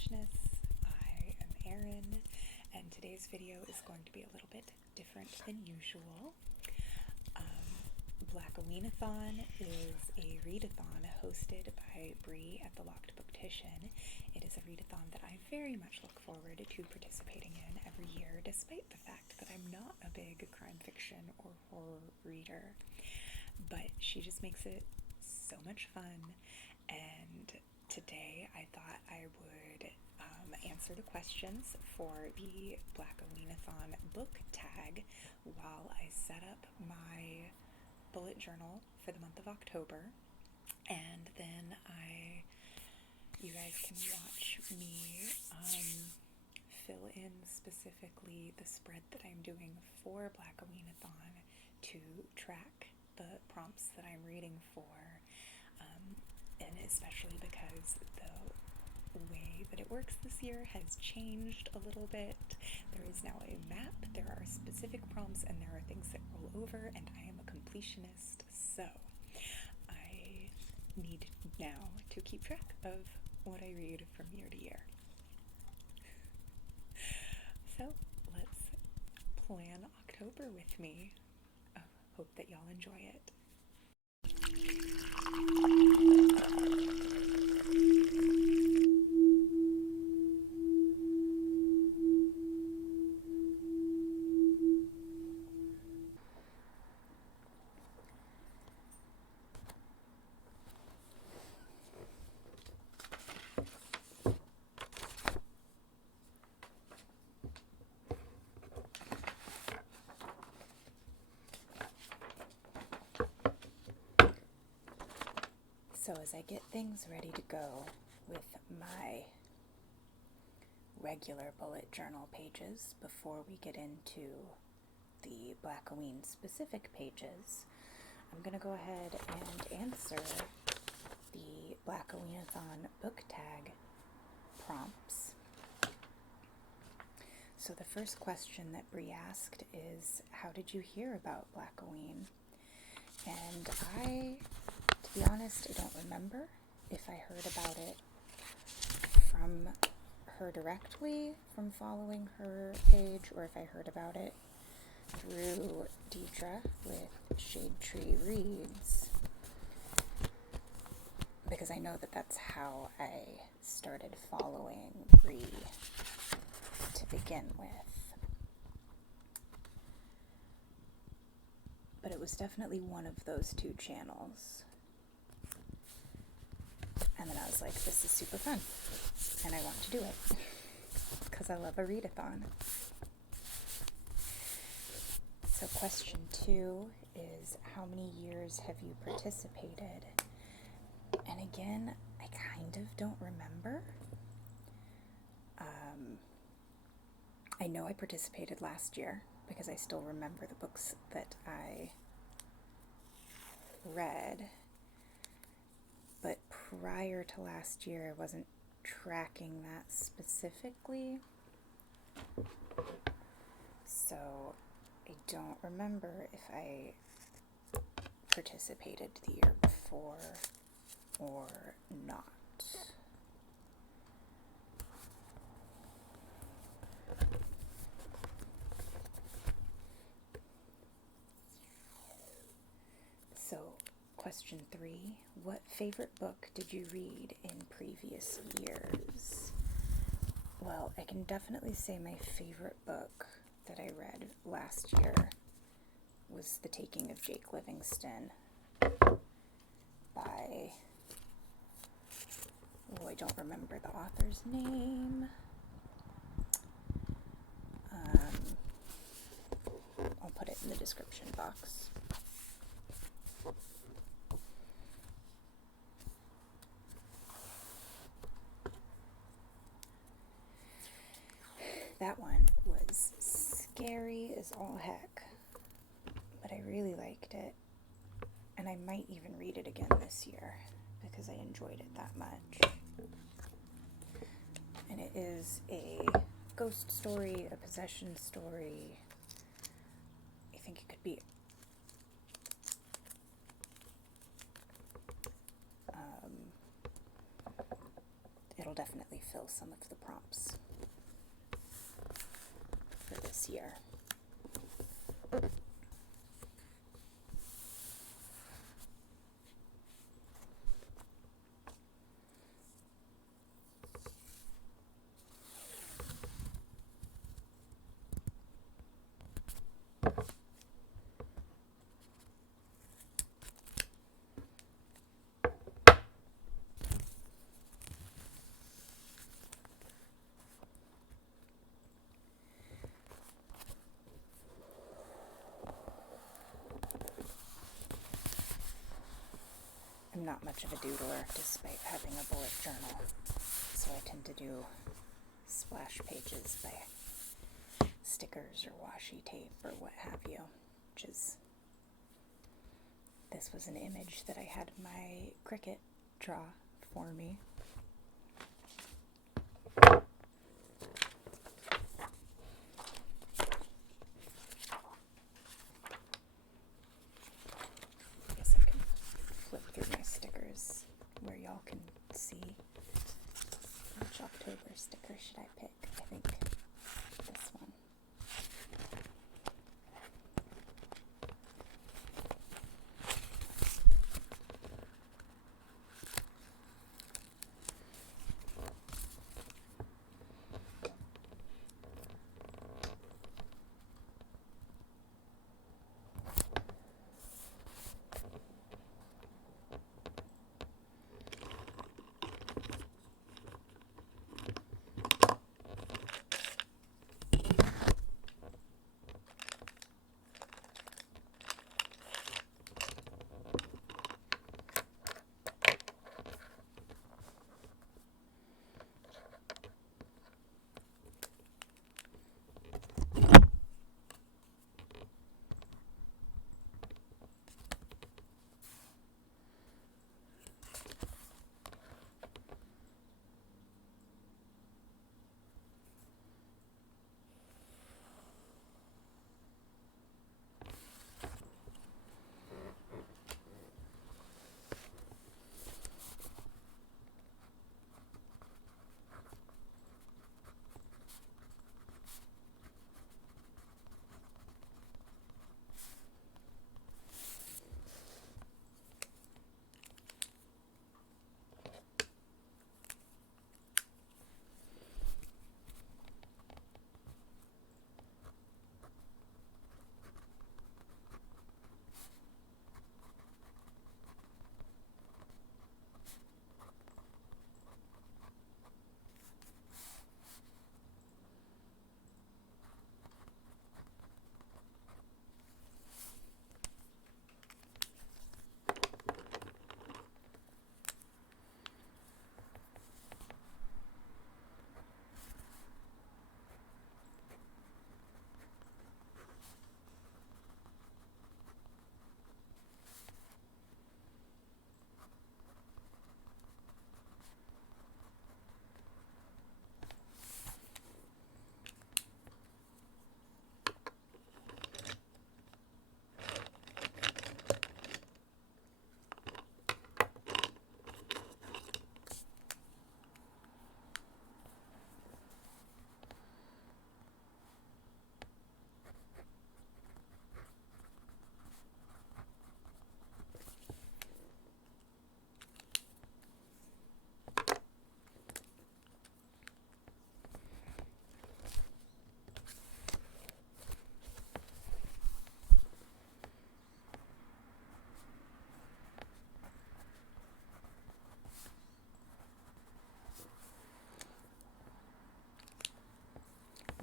Selfishness. I am Erin, and today's video is going to be a little bit different than usual. Blackaweenathon is a readathon hosted by Bree at the Locked Booktition. It is a readathon that I very much look forward to participating in every year, despite the fact that I'm not a big crime fiction or horror reader. But she just makes it so much fun, and today I thought I would answer the questions for the Blackaweenathon book tag while I set up my bullet journal for the month of October, and then you guys can watch me fill in specifically the spread that I'm doing for Blackaweenathon to track the prompts that I'm reading for, and especially because the way that it works this year has changed a little bit. There is now a map, there are specific prompts, and there are things that roll over, and I am a completionist, so I need now to keep track of what I read from year to year. So let's plan October with me. Hope that y'all enjoy it. So as I get things ready to go with my regular bullet journal pages before we get into the Blackaween specific pages, I'm going to go ahead and answer the Blackaweenathon book tag prompts. So the first question that Bree asked is, how did you hear about Blackaween? And to be honest, I don't remember if I heard about it from her directly, from following her page, or if I heard about it through Deidre with Shade Tree Reads, because I know that that's how I started following Bree to begin with. But it was definitely one of those two channels. And then I was like, this is super fun, and I want to do it, because I love a readathon. So question 2 is, how many years have you participated? And again, I kind of don't remember. I know I participated last year, because I still remember the books that I read. But prior to last year, I wasn't tracking that specifically. So I don't remember if I participated the year before or not. So, question 3, what favorite book did you read in previous years? Well, I can definitely say my favorite book that I read last year was The Taking of Jake Livingston by, I don't remember the author's name. I'll put it in the description box. That one was scary as all heck, but I really liked it, and I might even read it again this year because I enjoyed it that much. And it is a ghost story, a possession story. I think it could be that'll definitely fill some of the prompts for this year. I'm not much of a doodler despite having a bullet journal, so I tend to do splash pages by stickers or washi tape or what have you, which is, this was an image that I had my Cricut draw for me. Where y'all can see which October sticker should I pick. I think this one.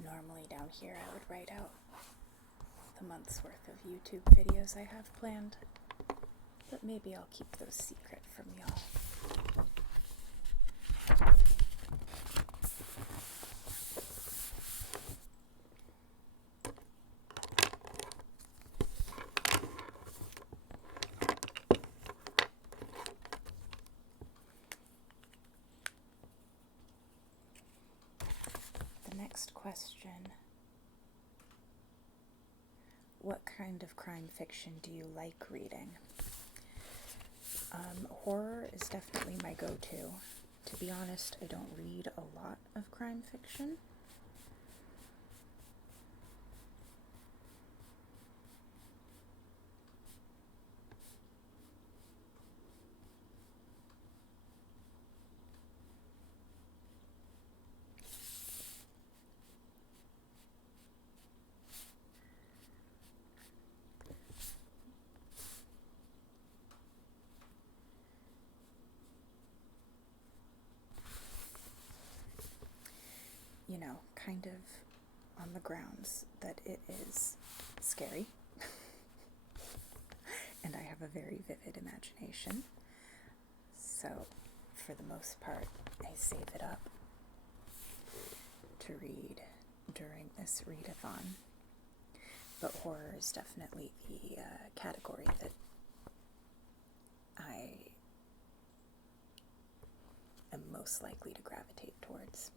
Normally down here I would write out the month's worth of YouTube videos I have planned, but maybe I'll keep those secret from y'all. Next question. What kind of crime fiction do you like reading? Horror is definitely my go-to To be honest, I don't read a lot of crime fiction. You know, kind of on the grounds that it is scary. And I have a very vivid imagination. So, for the most part, I save it up to read during this readathon. But horror is definitely the category that I am most likely to gravitate towards.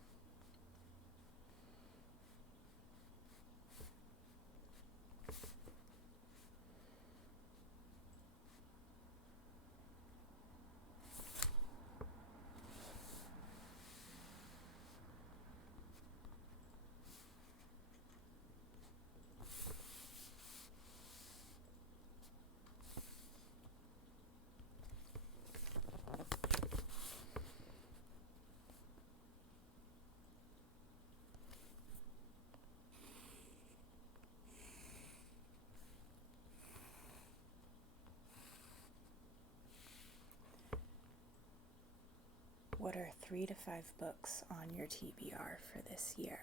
What are 3 to 5 books on your TBR for this year?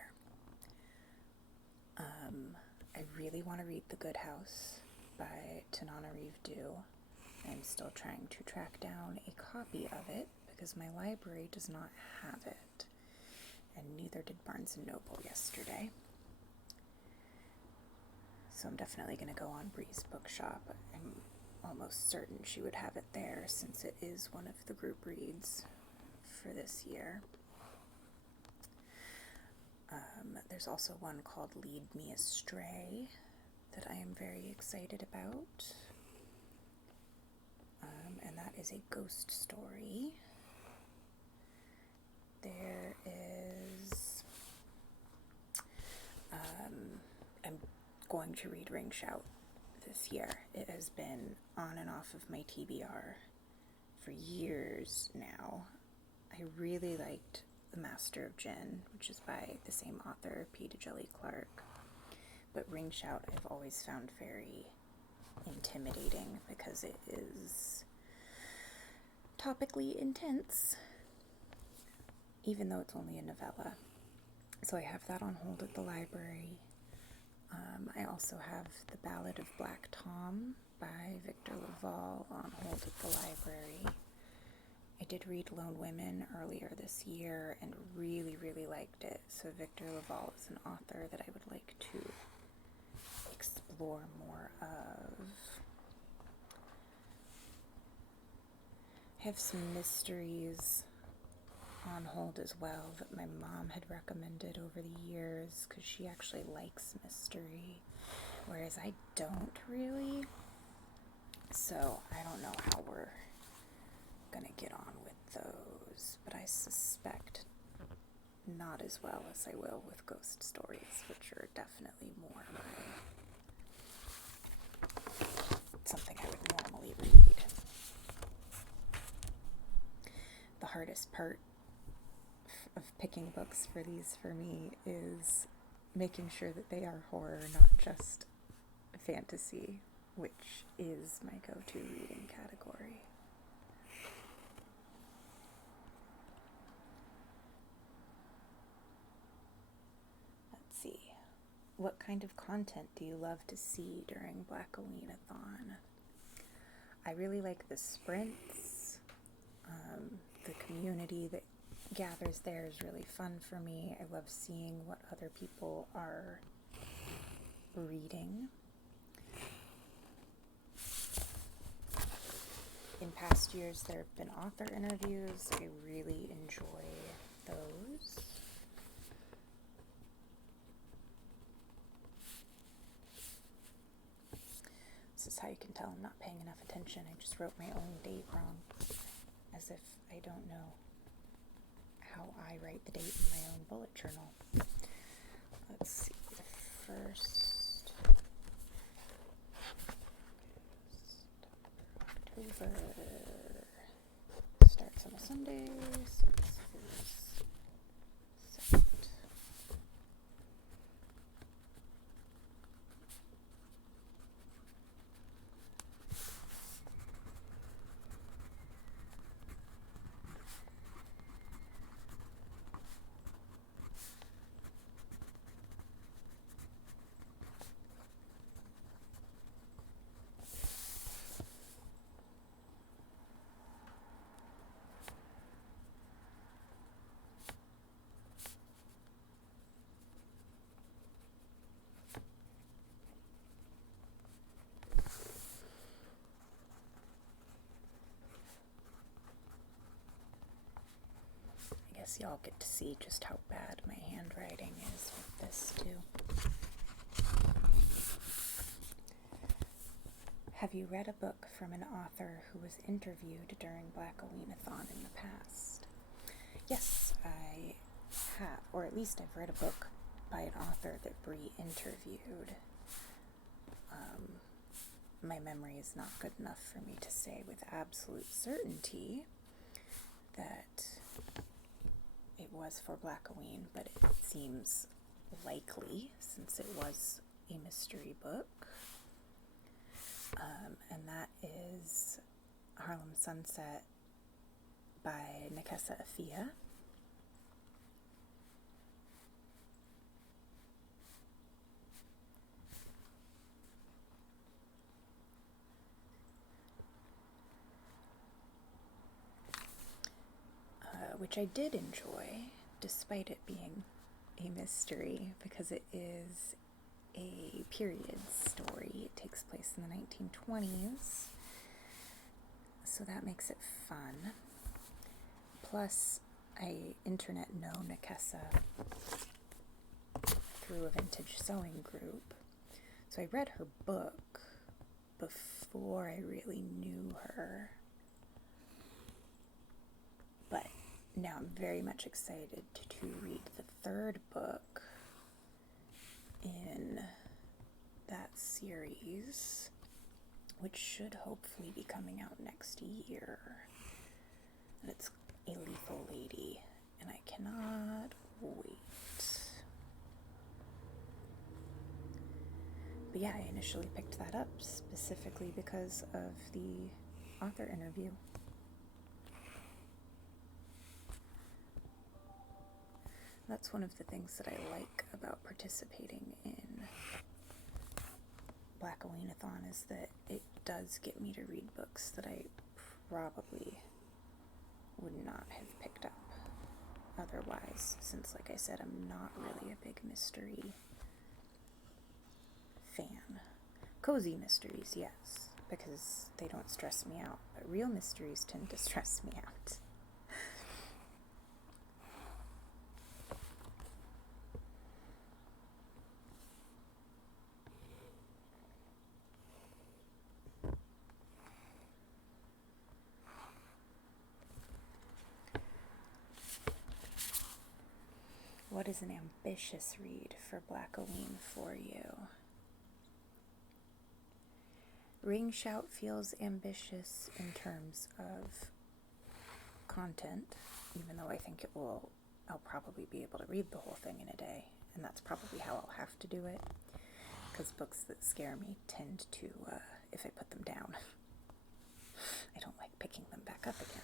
I really want to read The Good House by Tananarive Due. I'm still trying to track down a copy of it because my library does not have it, and neither did Barnes & Noble yesterday. So I'm definitely going to go on Bree's Bookshop. I'm almost certain she would have it there since it is one of the group reads for this year. There's also one called Lead Me Astray that I am very excited about. And that is a ghost story. There is... I'm going to read Ring Shout this year. It has been on and off of my TBR for years now. I really liked The Master of Jinn, which is by the same author, P. Djeli Clark. But Ring Shout I've always found very intimidating because it is topically intense, even though it's only a novella. So I have that on hold at the library. I also have The Ballad of Black Tom by Victor LaValle on hold at the library. I did read Lone Women earlier this year and really, really liked it. So Victor LaValle is an author that I would like to explore more of. I have some mysteries on hold as well that my mom had recommended over the years because she actually likes mystery, whereas I don't really. So I don't know how we're gonna get on with those, but I suspect not as well as I will with ghost stories, which are definitely more something I would normally read. The hardest part of picking books for these for me is making sure that they are horror, not just fantasy, which is my go-to reading category. Let's see. What kind of content do you love to see during Blackoweenathon? I really like the sprints. The community that gathers there is really fun for me. I love seeing what other people are reading. In past years, there have been author interviews. I really enjoy those. This is how you can tell I'm not paying enough attention. I just wrote my own date wrong, as if I don't know how I write the date in my own bullet journal. Let's see, the first October starts on a Sunday, so this is second. I guess y'all get to see just how bad my handwriting is with this too. Have you read a book from an author who was interviewed during Blackoweenathon in the past? Yes, I have, or at least I've read a book by an author that Bree interviewed. My memory is not good enough for me to say with absolute certainty that it was for Blackoween, but it seems likely since it was a mystery book. And that is Harlem Sunset by Nekesa Afia. Which I did enjoy, despite it being a mystery, because it is a period story. It takes place in the 1920s, so that makes it fun. Plus, I internet know Nekesa through a vintage sewing group, so I read her book before I really knew her. But now I'm very much excited to read the third book in that series, which should hopefully be coming out next year. And it's A Lethal Lady, and I cannot wait. But yeah, I initially picked that up specifically because of the author interview. That's one of the things that I like about participating in Blackoweenathon is that it does get me to read books that I probably would not have picked up otherwise, since, like I said, I'm not really a big mystery fan. Cozy mysteries, yes, because they don't stress me out, but real mysteries tend to stress me out. What is an ambitious read for Blackoween for you? Ring Shout feels ambitious in terms of content, even though I think I'll probably be able to read the whole thing in a day, and that's probably how I'll have to do it, because books that scare me tend to, if I put them down, I don't like picking them back up again.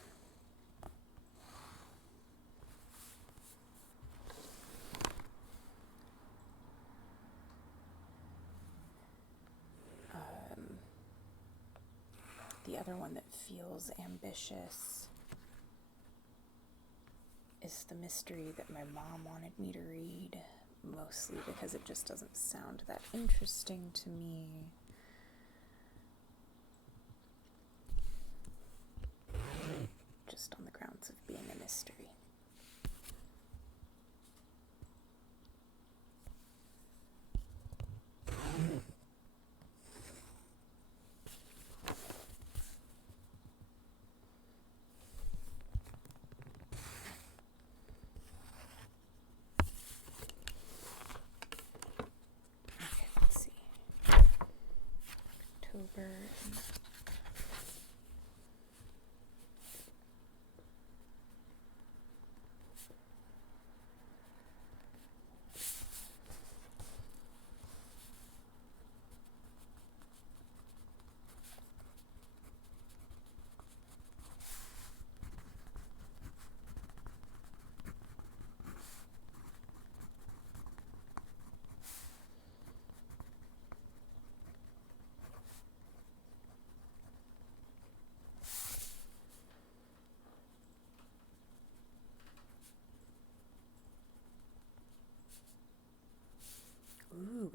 The other one that feels ambitious is the mystery that my mom wanted me to read, mostly because it just doesn't sound that interesting to me. Just on the grounds of being a mystery.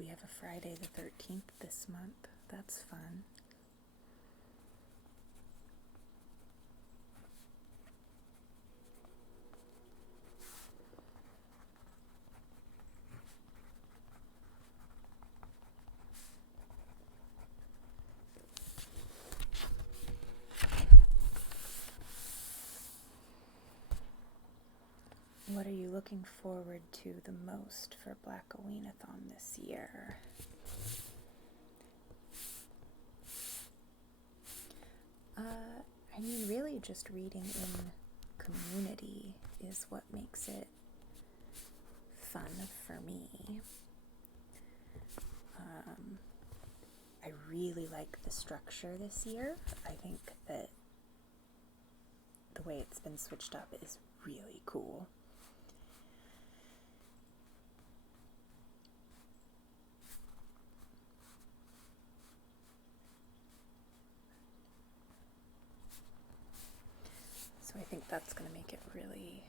have a Friday the 13th this month. That's fun. What are you looking forward to the most for Blackoweenathon this year? I mean, really just reading in community is what makes it fun for me. I really like the structure this year. I think that the way it's been switched up is really cool. So I think that's going to make it really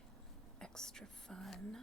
extra fun.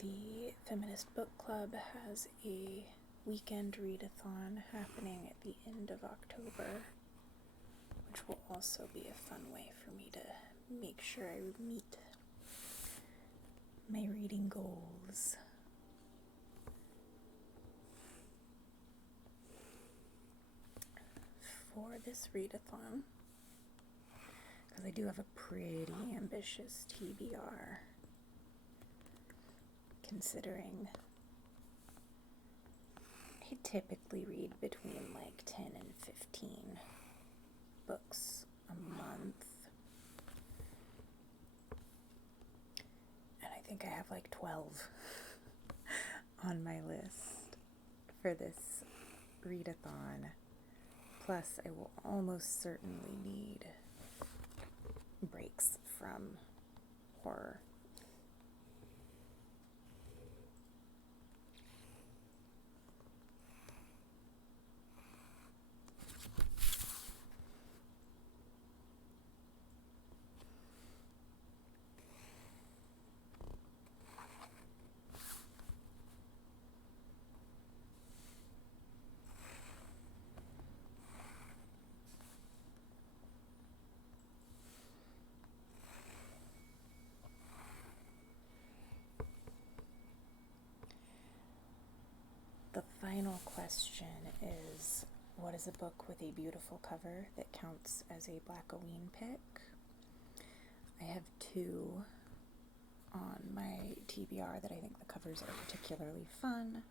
The Feminist Book Club has a weekend readathon happening at the end of October, which will also be a fun way for me to make sure I meet my reading goals. For this readathon, because I do have a pretty ambitious TBR, considering I typically read between like 10 and 15 books a month. And I think I have like 12 on my list for this readathon. Plus, I will almost certainly need breaks from horror. The final question is, what is a book with a beautiful cover that counts as a Blackoween pick? I have two on my TBR that I think the covers are particularly fun.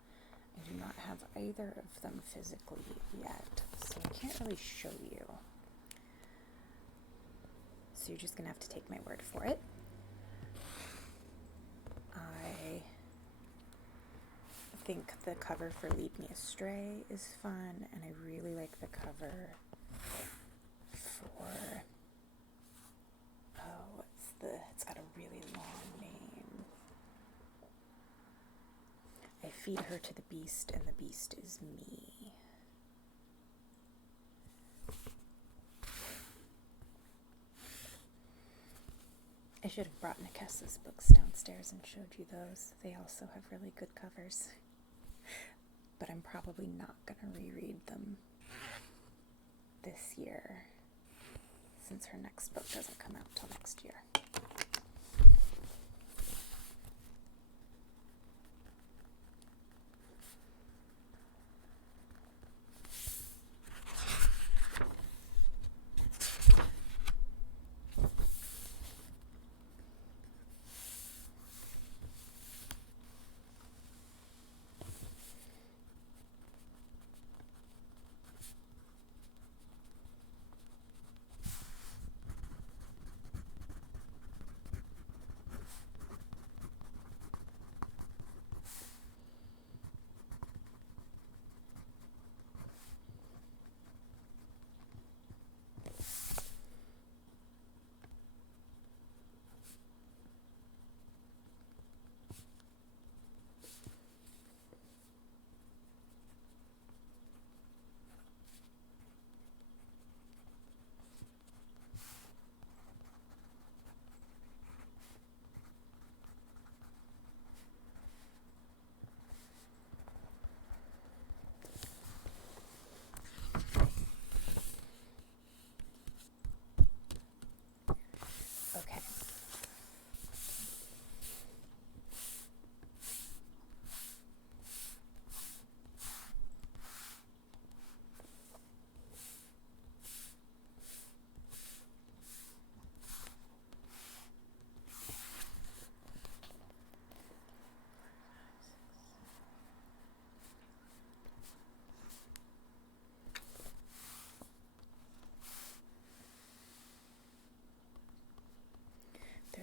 I do not have either of them physically yet, so I can't really show you. So you're just going to have to take my word for it. I think the cover for Lead Me Astray is fun, and I really like the cover for, it's got a really long name. I Feed Her to the Beast, and the Beast is Me. I should have brought Nikessa's books downstairs and showed you those. They also have really good covers. But I'm probably not going to reread them this year, since her next book doesn't come out till next year.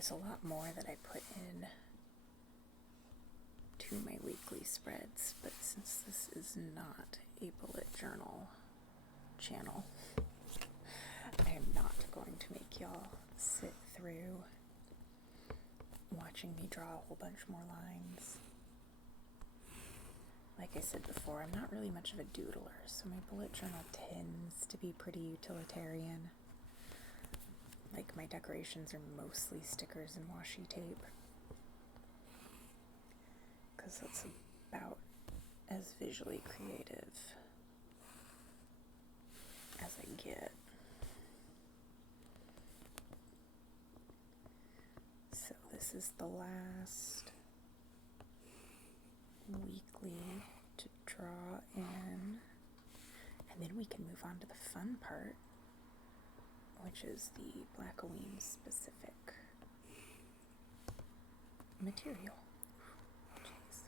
there's a lot more that I put in to my weekly spreads, but since this is not a bullet journal channel, I am not going to make y'all sit through watching me draw a whole bunch more lines. Like I said before, I'm not really much of a doodler, so my bullet journal tends to be pretty utilitarian. Like, my decorations are mostly stickers and washi tape, because that's about as visually creative as I get. So this is the last weekly to draw in, and then we can move on to the fun part, which is the Blackoween specific material. Jeez.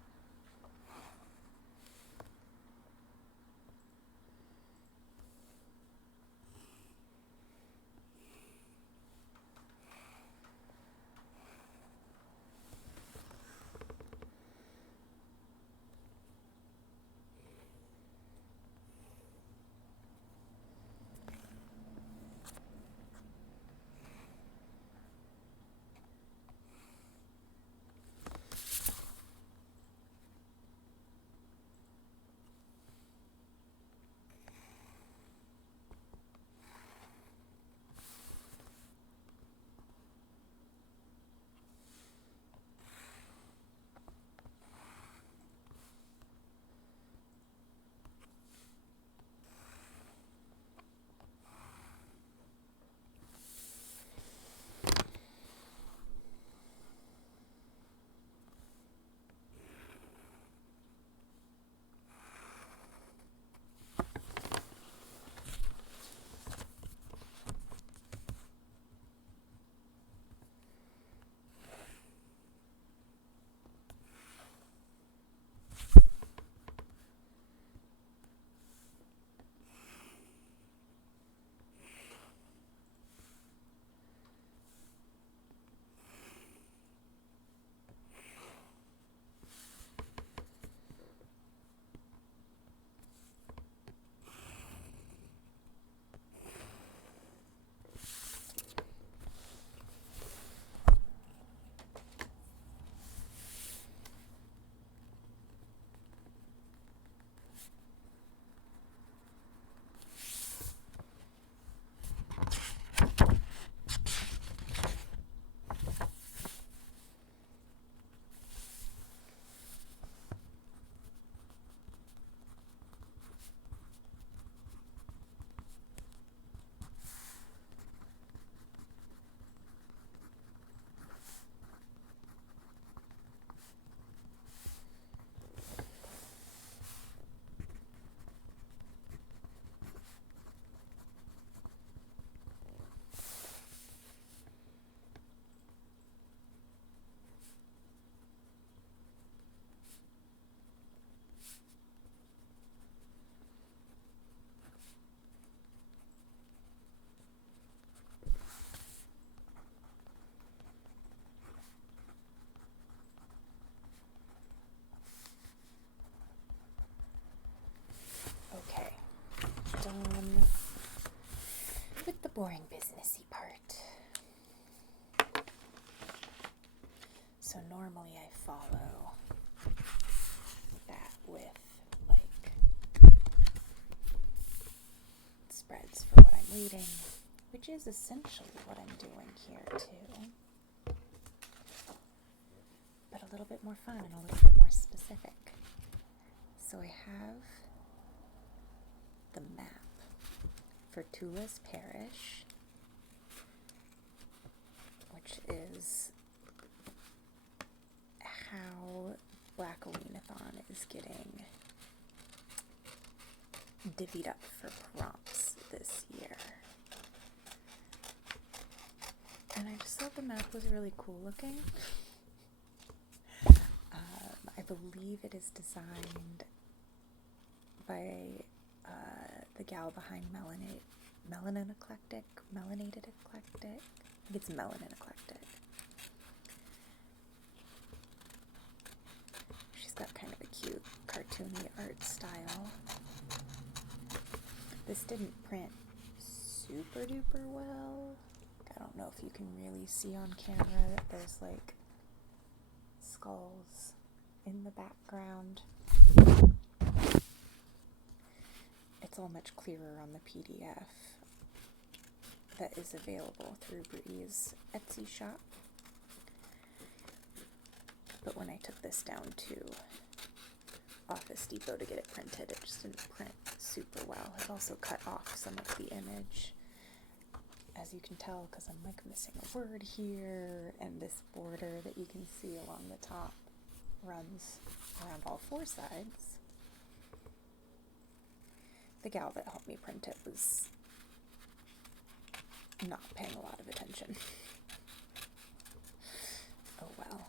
Done with the boring businessy part. So normally I follow that with like spreads for what I'm reading, which is essentially what I'm doing here too, but a little bit more fun and a little bit more specific. So I have the map for Tula's Parish, which is how Blackoweenathon is getting divvied up for prompts this year. And I just thought the map was really cool looking. I believe it is designed by the gal behind Melanated Eclectic. I think it's Melanin Eclectic. cute cartoony art style. This didn't print super duper well. I don't know if you can really see on camera that there's like skulls in the background. It's all much clearer on the PDF that is available through Bree's Etsy shop. But when I took this down to Office Depot to get it printed, it just didn't print super well. It also cut off some of the image, as you can tell, because I'm like missing a word here, and this border that you can see along the top runs around all four sides. The gal that helped me print it was not paying a lot of attention. Oh well.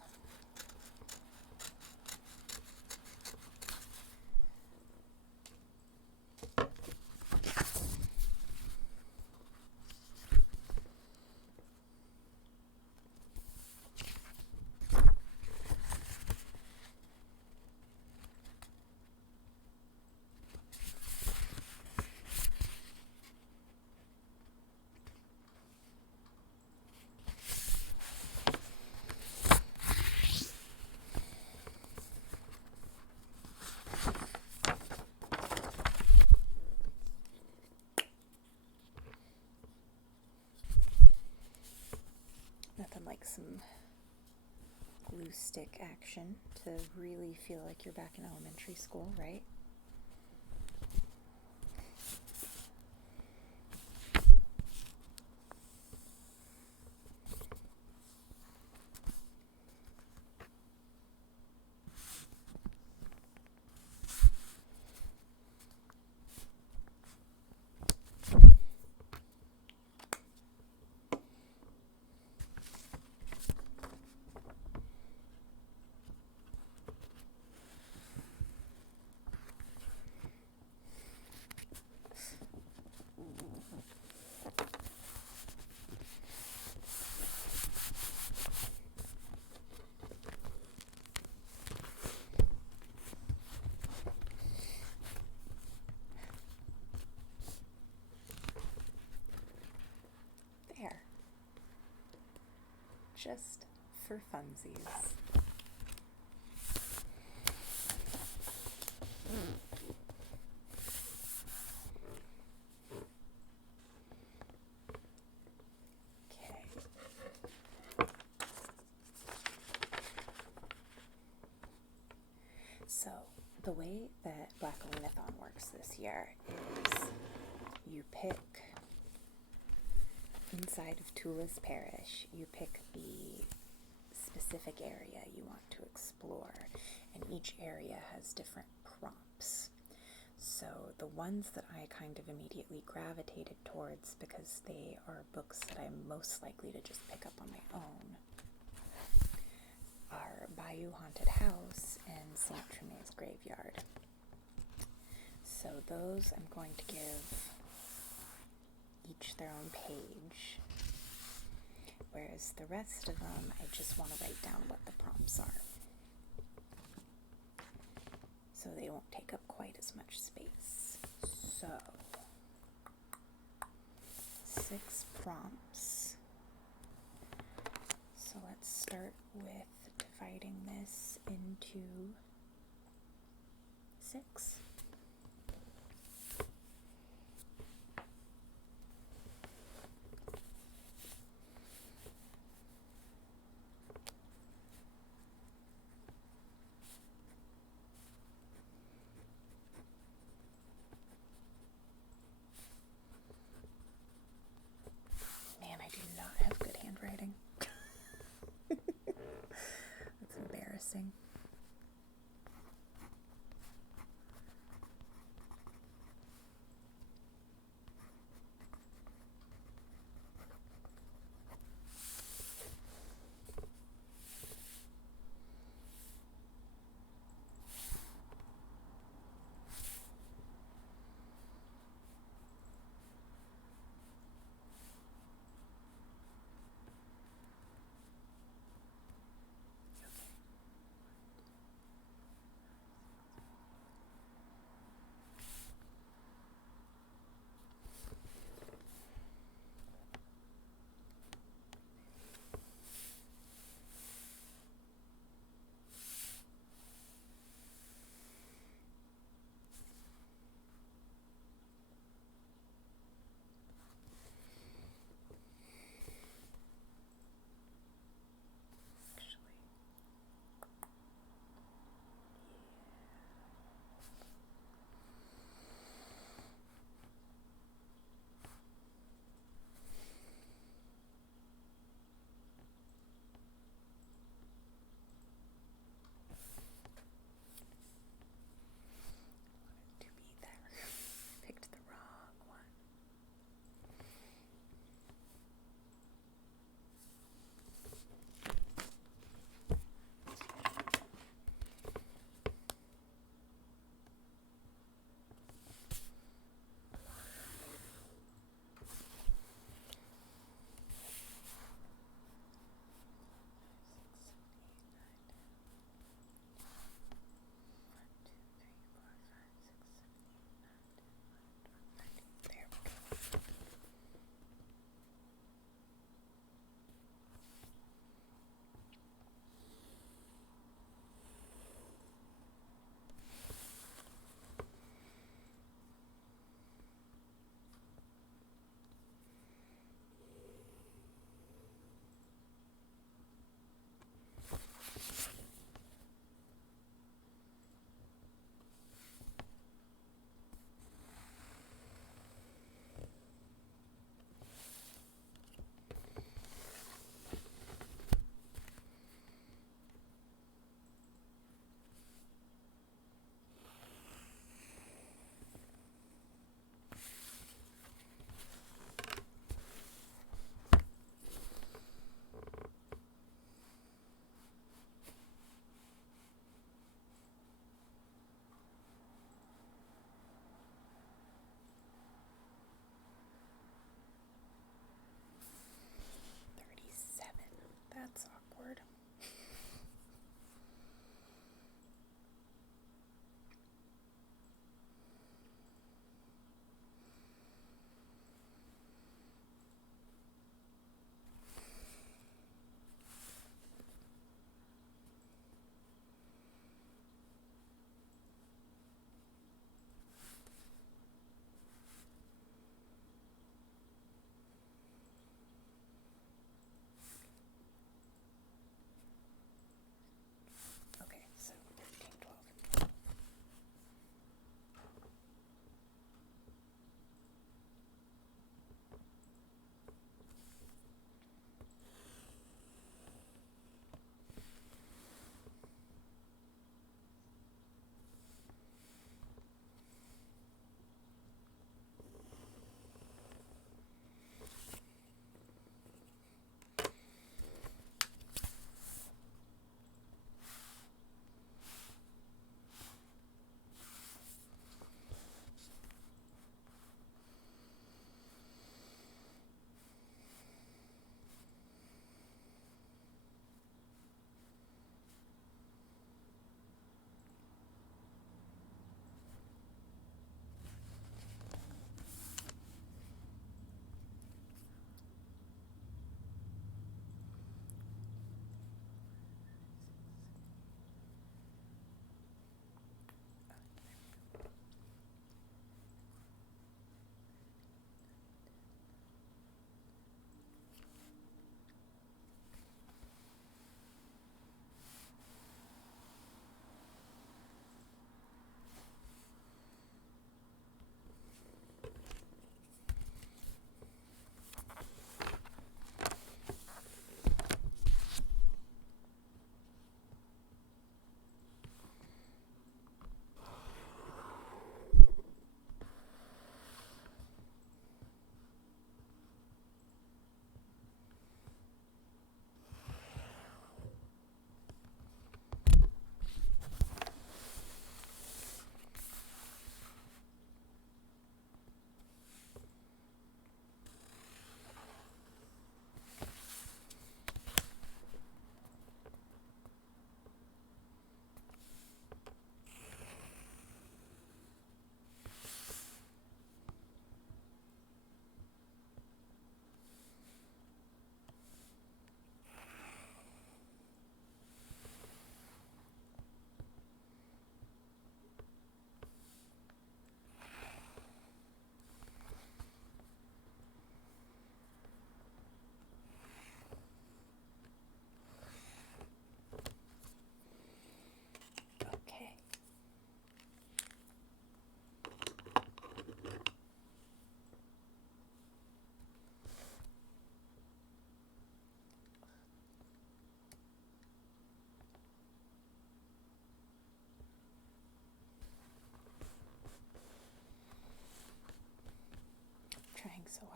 Nothing like some glue stick action to really feel like you're back in elementary school, right? There. Just for funsies. Okay. So, the way that Black Arenathon works this year is you pick, inside of Tula's Parish, you pick the specific area you want to explore, and each area has different prompts. So the ones that I kind of immediately gravitated towards, because they are books that I'm most likely to just pick up on my own, are Bayou Haunted House and St. Tremet's Graveyard. So those I'm going to give each their own page, whereas the rest of them I just want to write down what the prompts are, so they won't take up quite as much space. So 6 prompts. So let's start with dividing this into 6. Man, I do not have good handwriting. That's embarrassing.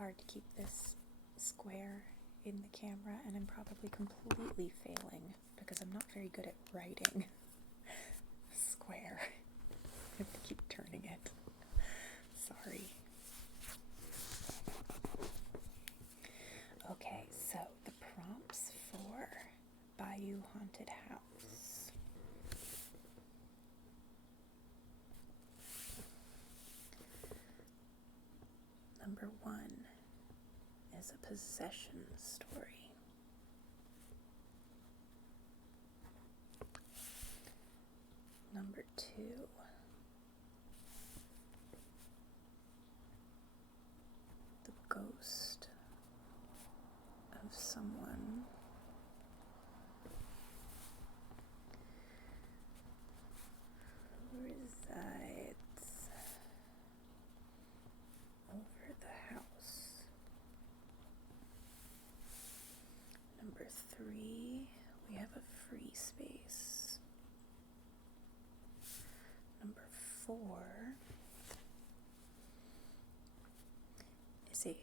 hard to keep this square in the camera, and I'm probably completely failing because I'm not very good at writing square. I have to keep turning it. Sorry. Okay, so the prompts for Bayou Haunted House. Number 1 is a possession story. Number 2, the ghost of someone who resides over the house. Number 3, we have a free space. Number 4 is a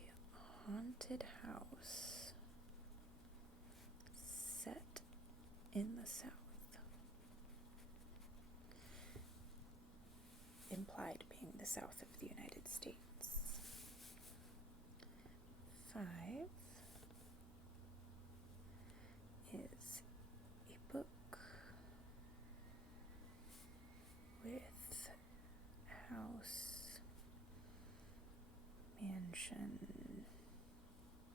haunted house set in the South. Implied being the South of the United States. 5 is a book with house, mansion.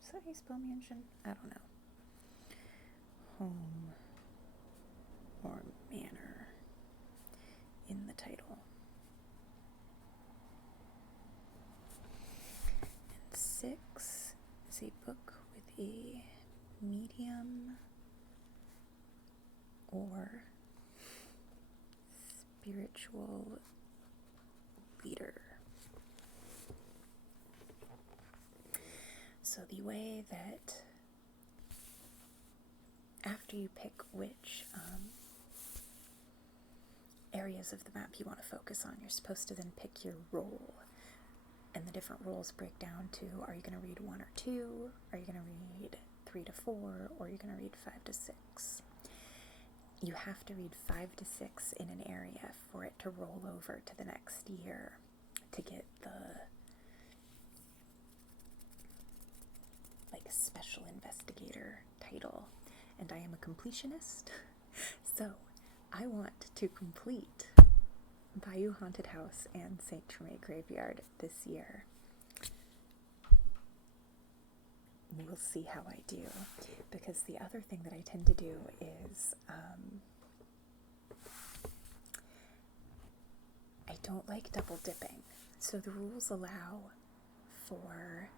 Is that how you spell mansion? I don't know. Home or manor in the title. And 6 is a book with a medium or spiritual leader. So the way that after you pick which areas of the map you want to focus on, you're supposed to then pick your role. And the different roles break down to, are you going to read 1 or 2? Are you going to read 3 to 4? Or are you going to read 5 to 6? You have to read 5 to 6 in an area for it to roll over to the next year to get the special investigator title. And I am a completionist, so I want to complete Bayou Haunted House and Saint Treme Graveyard this year. We'll see how I do, because the other thing that I tend to do is I don't like double dipping. So the rules allow for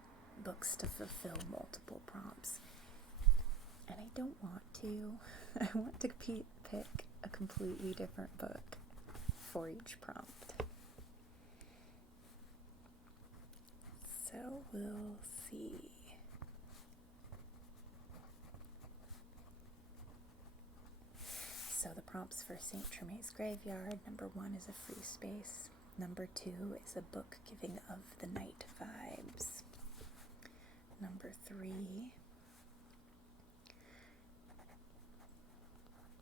books to fulfill multiple prompts, and I don't want to. I want to pick a completely different book for each prompt. So we'll see. So the prompts for St. Treme's Graveyard: number 1 is a free space. Number 2 is a book giving of the night vibes. Number 3,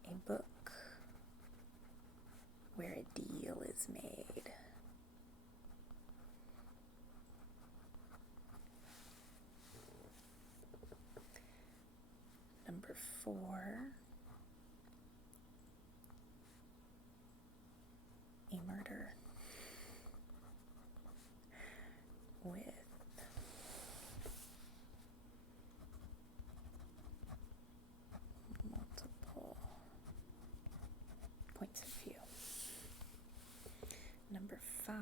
a book where a deal is made. Number 4, a murder with multiple points of view. Number 5,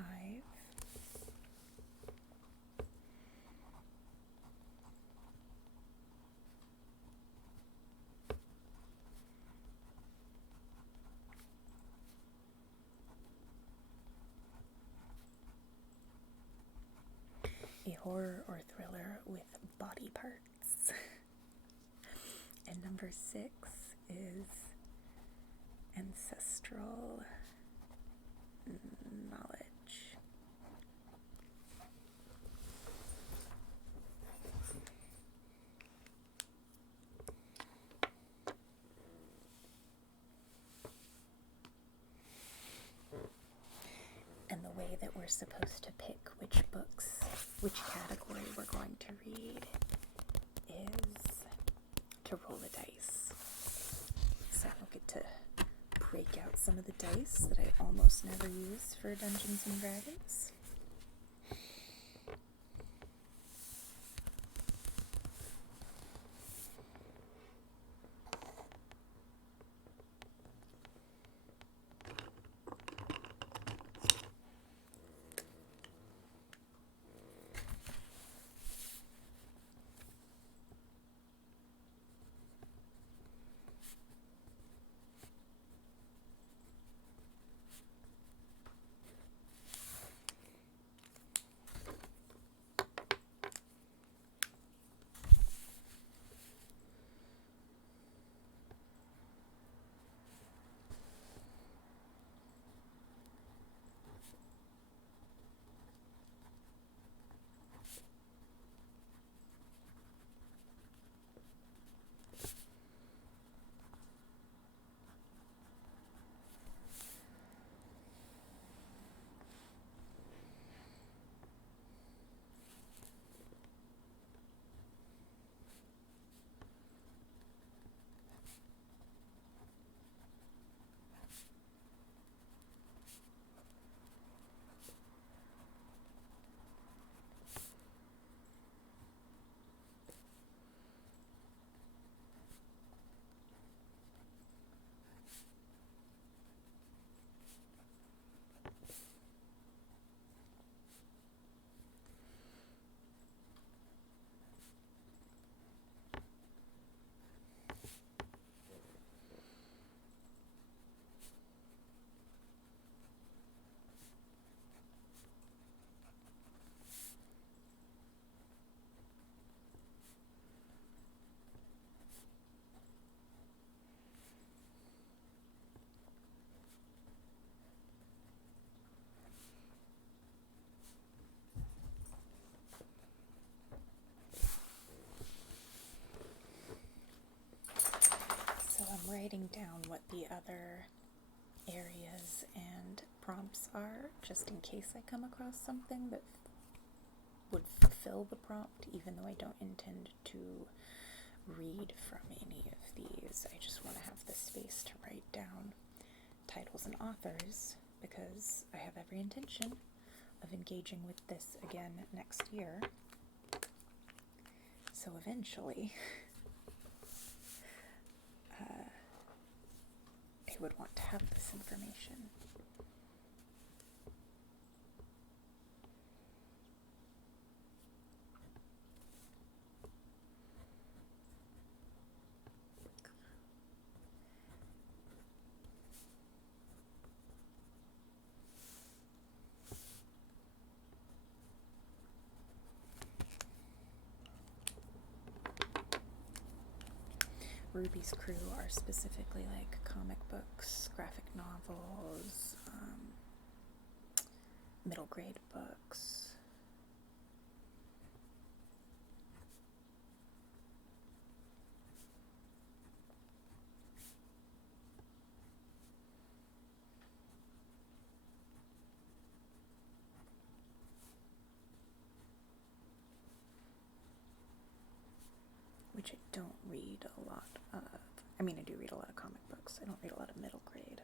a horror or thriller with body parts. And number 6 is ancestral knowledge. we're supposed to pick which books, which category we're going to read, is to roll a dice. So I'll get to break out some of the dice that I almost never use for Dungeons and Dragons. So I'm writing down what the other areas and prompts are, just in case I come across something that would fulfill the prompt, even though I don't intend to read from any of these. I just want to have the space to write down titles and authors, because I have every intention of engaging with this again next year. So eventually, I would want to have this information. Ruby's crew are specifically like comic books, graphic novels, middle grade books. Which I don't read a lot of. I mean, I do read a lot of comic books. I don't read a lot of middle grade.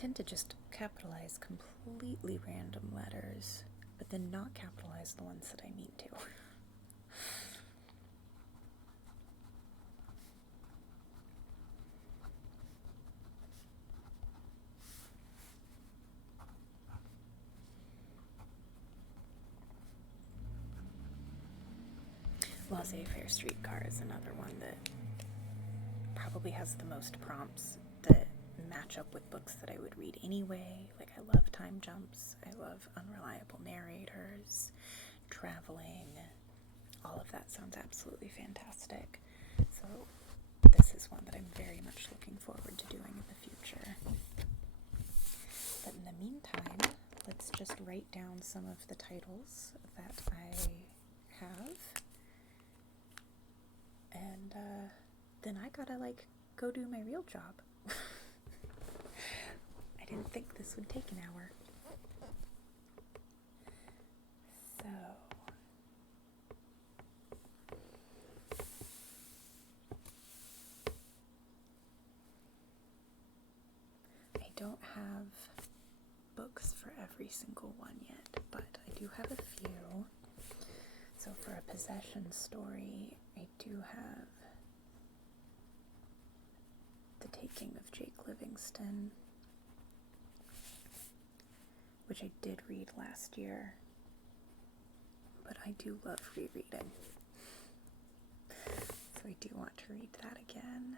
tend to just capitalize completely random letters, but then not capitalize the ones that I mean to. Laissez-faire Streetcar is another one that probably has the most prompts that match up with books that I would read anyway. Like, I love time jumps, I love unreliable narrators, traveling. All of that sounds absolutely fantastic. So this is one that I'm very much looking forward to doing in the future. But in the meantime, let's just write down some of the titles that I have. And then I gotta, go do my real job. I didn't think this would take an hour. So, I don't have books for every single one yet, but I do have a few. So for a possession story, I do have The Taking of Jake Livingston, which I did read last year, but I do love rereading. So I do want to read that again.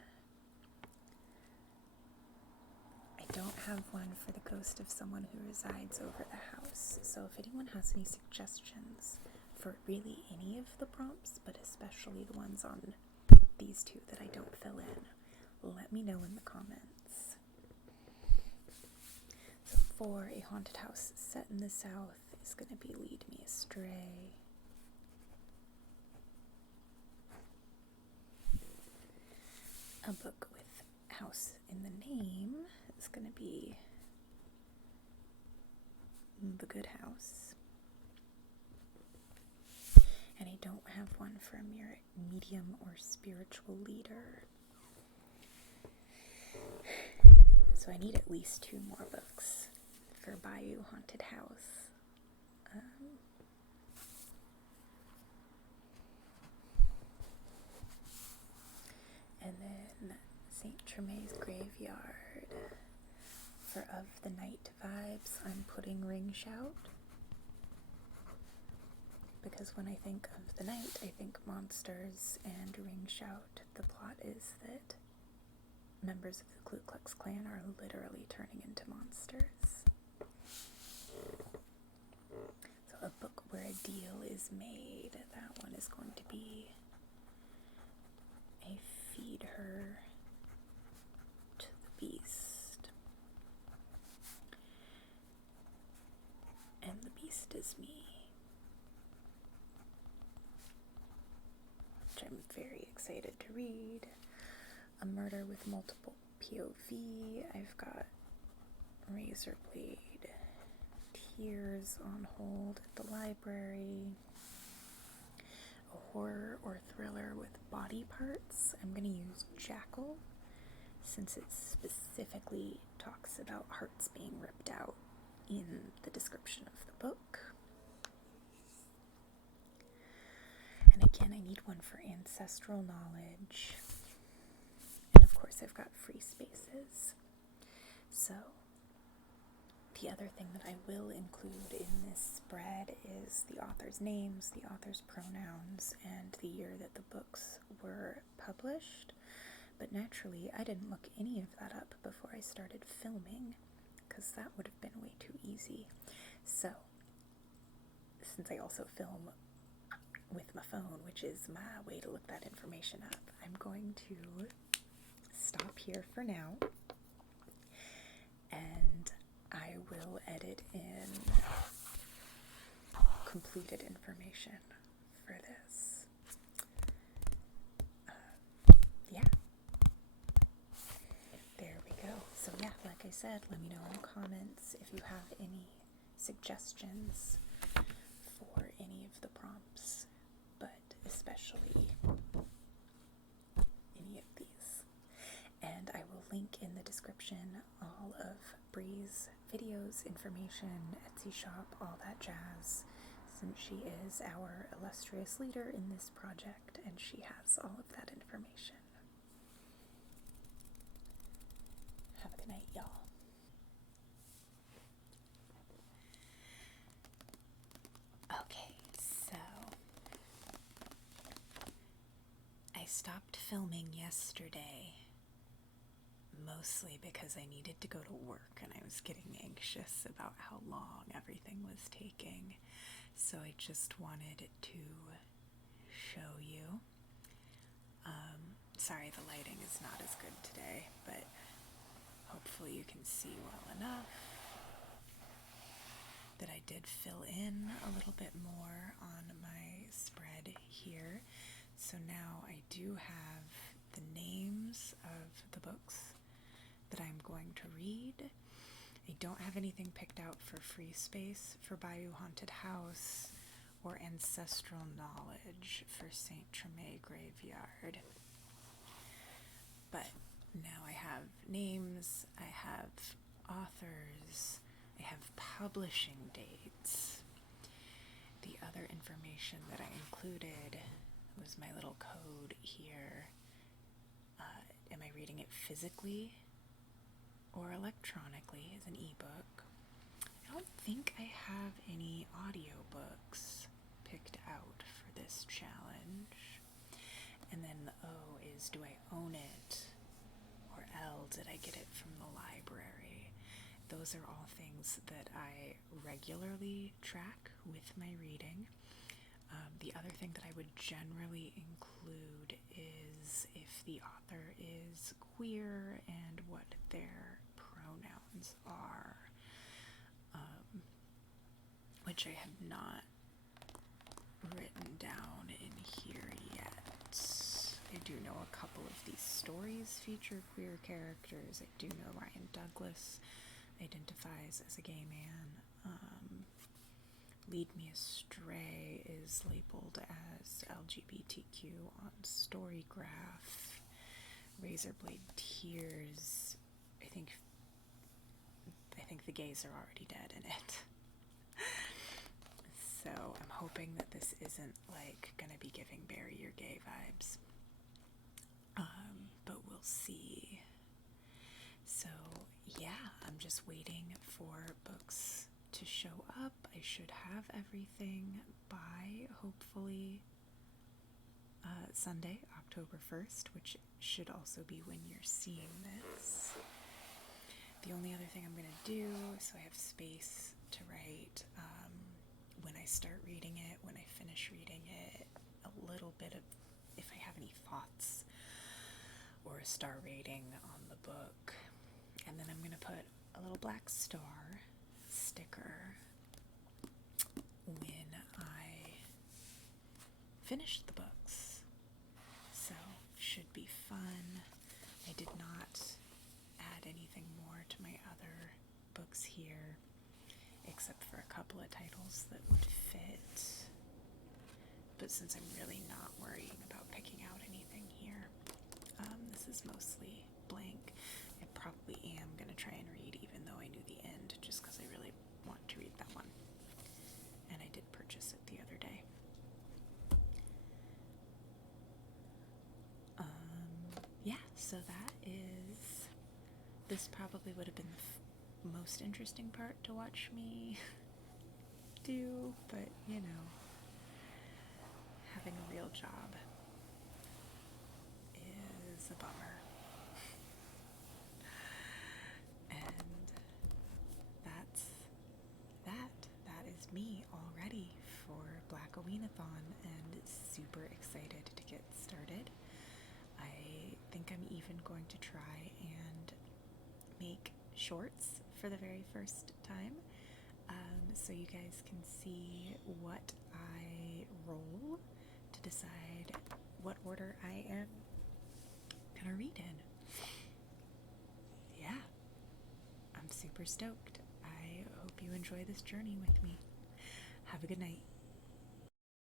I don't have one for The Ghost of Someone Who Resides Over the House, so if anyone has any suggestions for really any of the prompts, but especially the ones on these two that I don't fill in, let me know in the comments. So for a haunted house set in the South is going to be Lead Me Astray. A book with house in the name is going to be The Good House. And I don't have one for a medium or spiritual leader. So I need at least 2 more books for Bayou Haunted House. And then St. Tremaine's Graveyard. For Of the Night vibes, I'm putting Ring Shout. Because when I think of the night, I think monsters and Ring Shout. The plot is that members of the Ku Klux Klan are literally turning into monsters. So a book where a deal is made, that one is going to be a Feed Her to the Beast. And the Beast is Me. Which I'm very excited to read. A Murder with Multiple POV. I've got Razorblade. Tears on Hold at the Library. A horror or thriller with body parts. I'm going to use Jackal since it specifically talks about hearts being ripped out in the description of the book. And again, I need one for ancestral knowledge. And of course, I've got free spaces. So, the other thing that I will include in this spread is the author's names, the author's pronouns, and the year that the books were published. But naturally, I didn't look any of that up before I started filming, because that would have been way too easy. So, since I also film with my phone, which is my way to look that information up, I'm going to stop here for now, and I will edit in completed information for this. Yeah. There we go. So yeah, like I said, let me know in the comments if you have any suggestions for any of the prompts, but especially any of these. And I will link in the description all of Bree's videos, information, Etsy shop, all that jazz, since she is our illustrious leader in this project and she has all of that information. Have a good night, y'all. Okay, so I stopped filming yesterday, mostly because I needed to go to work and I was getting anxious about how long everything was taking. So I just wanted to show you. Sorry the lighting is not as good today, but hopefully you can see well enough that I did fill in a little bit more on my spread here. So now I do have the names of the books that I'm going to read. I don't have anything picked out for Free Space for Bayou Haunted House or Ancestral Knowledge for Saint Treme Graveyard. But now I have names, I have authors, I have publishing dates. The other information that I included was my little code here. Am I reading it physically or electronically as an ebook? I don't think I have any audiobooks picked out for this challenge. And then the O is, do I own it? Or L, did I get it from the library? Those are all things that I regularly track with my reading. The other thing that I would generally include is if the author is queer and what their pronouns are, which I have not written down in here yet. I do know a couple of these stories feature queer characters. I do know Ryan Douglas identifies as a gay man. Lead Me Astray is labeled as LGBTQ on Storygraph. Razorblade Tears, I think the gays are already dead in it. So I'm hoping that this isn't like gonna be giving Bury Your Gay vibes. But we'll see. So yeah, I'm just waiting for books to show up. I should have everything by hopefully Sunday, October 1st, which should also be when you're seeing this. The only other thing I'm going to do, so I have space to write when I start reading it, when I finish reading it, a little bit of if I have any thoughts or a star rating on the book. And then I'm going to put a little black star sticker when I finish the books. So, should be fun. I did not add anything more to my other books here, except for a couple of titles that would fit. But since I'm really not worrying about picking out anything here, this is mostly blank. I probably am going to try and read, even though I knew the end, just because I really want to read that one. And I did purchase it the other day. Yeah, so that is... This probably would have been the most interesting part to watch me do, but, you know, having a real job is a bummer. And that's that is me all ready for Black Aweenathon and super excited to get started. I think I'm even going to try and make shorts for the very first time, so you guys can see what I roll to decide what order I am gonna read in. Yeah, I'm super stoked. I hope you enjoy this journey with me. Have a good night.